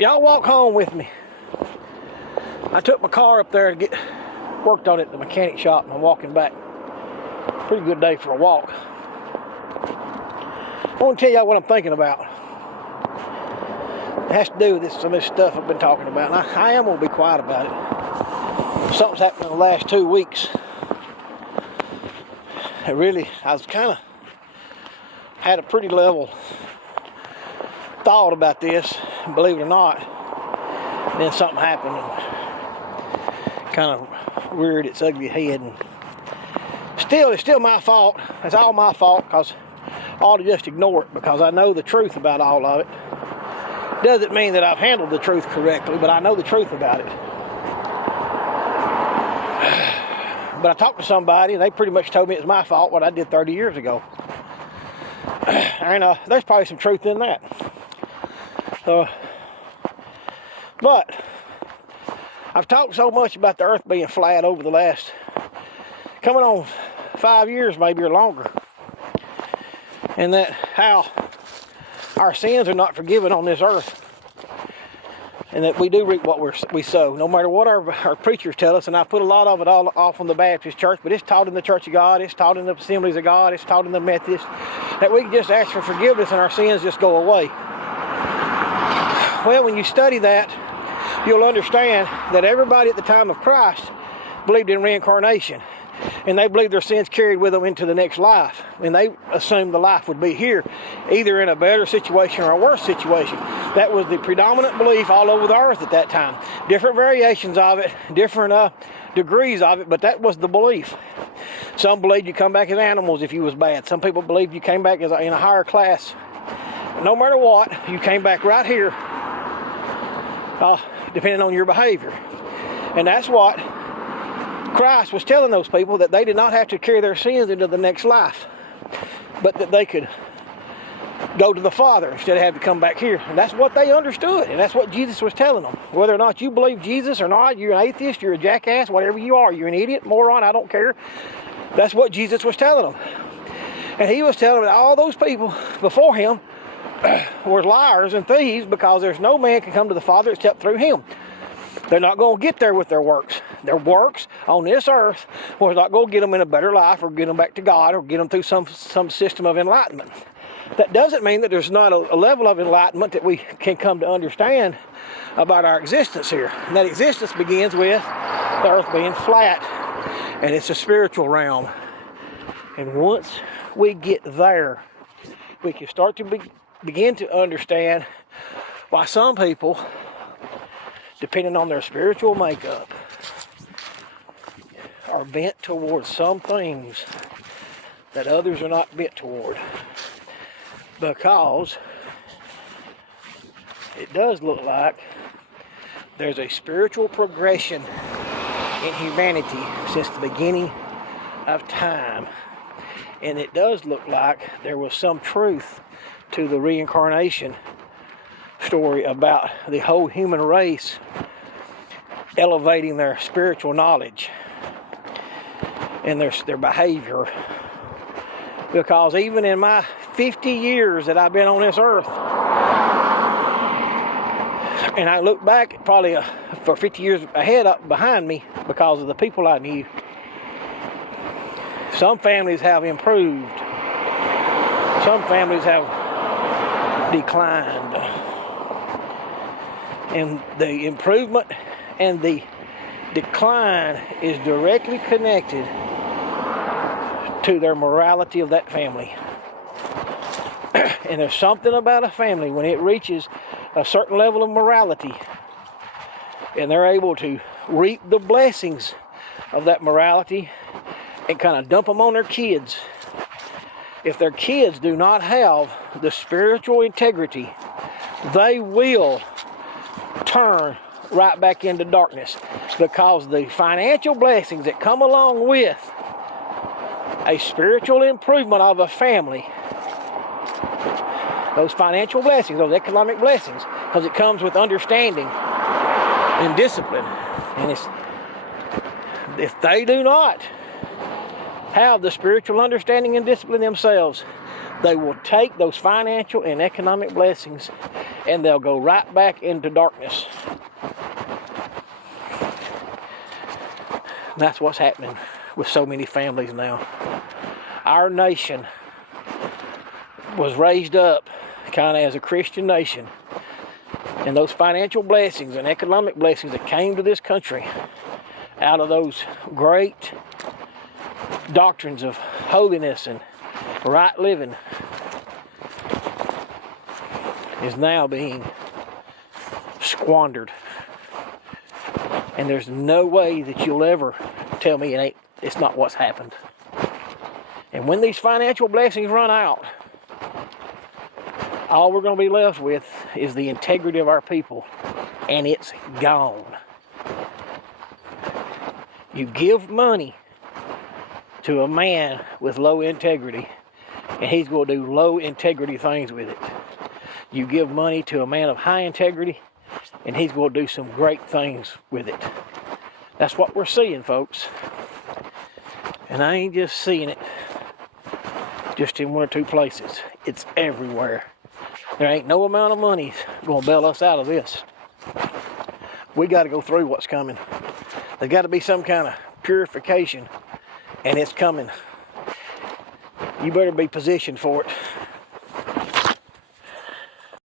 Y'all walk home with me. I took my car up there to get worked on it at the mechanic shop, and I'm walking back. Pretty good day for a walk. I want to tell y'all what I'm thinking about. It has to do with some of this stuff I've been talking about, and I am going to be quiet about it. Something's happened in the last 2 weeks. I was kind of had a pretty level thought about this, believe it or not. And then something happened and kind of reared its ugly head. And it's still my fault. It's all my fault, because I ought to just ignore it, because I know the truth about all of it. Doesn't mean that I've handled the truth correctly, but I know the truth about it. But I talked to somebody, and they pretty much told me it was my fault what I did 30 years ago. And there's probably some truth in that. But I've talked so much about the earth being flat over the last, coming on 5 years maybe or longer, and that how our sins are not forgiven on this earth, and that we do reap what we sow, no matter what our preachers tell us. And I put a lot of it all off on the Baptist church, but it's taught in the Church of God, it's taught in the Assemblies of God, it's taught in the Methodists, that we can just ask for forgiveness and our sins just go away. Well, when you study that, you'll understand that everybody at the time of Christ believed in reincarnation, and they believed their sins carried with them into the next life, and they assumed the life would be here, either in a better situation or a worse situation. That was the predominant belief all over the earth at that time. Different variations of it, different degrees of it, but that was the belief. Some believed you come back as animals if you was bad. Some people believed you came back as in a higher class. No matter what, you came back right here, depending on your behavior. And that's what Christ was telling those people, that they did not have to carry their sins into the next life, but that they could go to the Father instead of having to come back here. And that's what they understood, and that's what Jesus was telling them. Whether or not you believe Jesus or not, you're an atheist, you're a jackass, whatever you are, you're an idiot, moron, I don't care. That's what Jesus was telling them. And he was telling them that all those people before him were liars and thieves, because there's no man can come to the Father except through him. They're not going to get there with their works. Their works on this earth was not going to get them in a better life, or get them back to God, or get them through some system of enlightenment. That doesn't mean that there's not a level of enlightenment that we can come to understand about our existence here. And that existence begins with the earth being flat, and it's a spiritual realm. And once we get there, we can start to begin to understand why some people, depending on their spiritual makeup, are bent towards some things that others are not bent toward. Because it does look like there's a spiritual progression in humanity since the beginning of time. And it does look like there was some truth to the reincarnation story about the whole human race elevating their spiritual knowledge and their behavior. Because even in my 50 years that I've been on this earth, and I look back probably for 50 years ahead up behind me, because of the people I knew, some families have improved, some families have declined. And the improvement and the decline is directly connected to their morality of that family. And there's something about a family, when it reaches a certain level of morality, and they're able to reap the blessings of that morality and kind of dump them on their kids. If their kids do not have the spiritual integrity, they will turn right back into darkness, because the financial blessings that come along with a spiritual improvement of a family, those financial blessings, those economic blessings, because it comes with understanding and discipline. And if they do not have the spiritual understanding and discipline themselves, they will take those financial and economic blessings and they'll go right back into darkness. And that's what's happening with so many families now. Our nation was raised up kind of as a Christian nation, and those financial blessings and economic blessings that came to this country out of those great doctrines of holiness and right living is now being squandered. And there's no way that you'll ever tell me it's not what's happened. And when these financial blessings run out, all we're going to be left with is the integrity of our people, and it's gone. You give money to a man with low integrity, and he's going to do low integrity things with it. You give money to a man of high integrity, and he's going to do some great things with it. That's what we're seeing, folks. And I ain't just seeing it just in one or two places. It's everywhere. There ain't no amount of money going to bail us out of this. We got to go through what's coming. There's got to be some kind of purification, and it's coming. You better be positioned for it.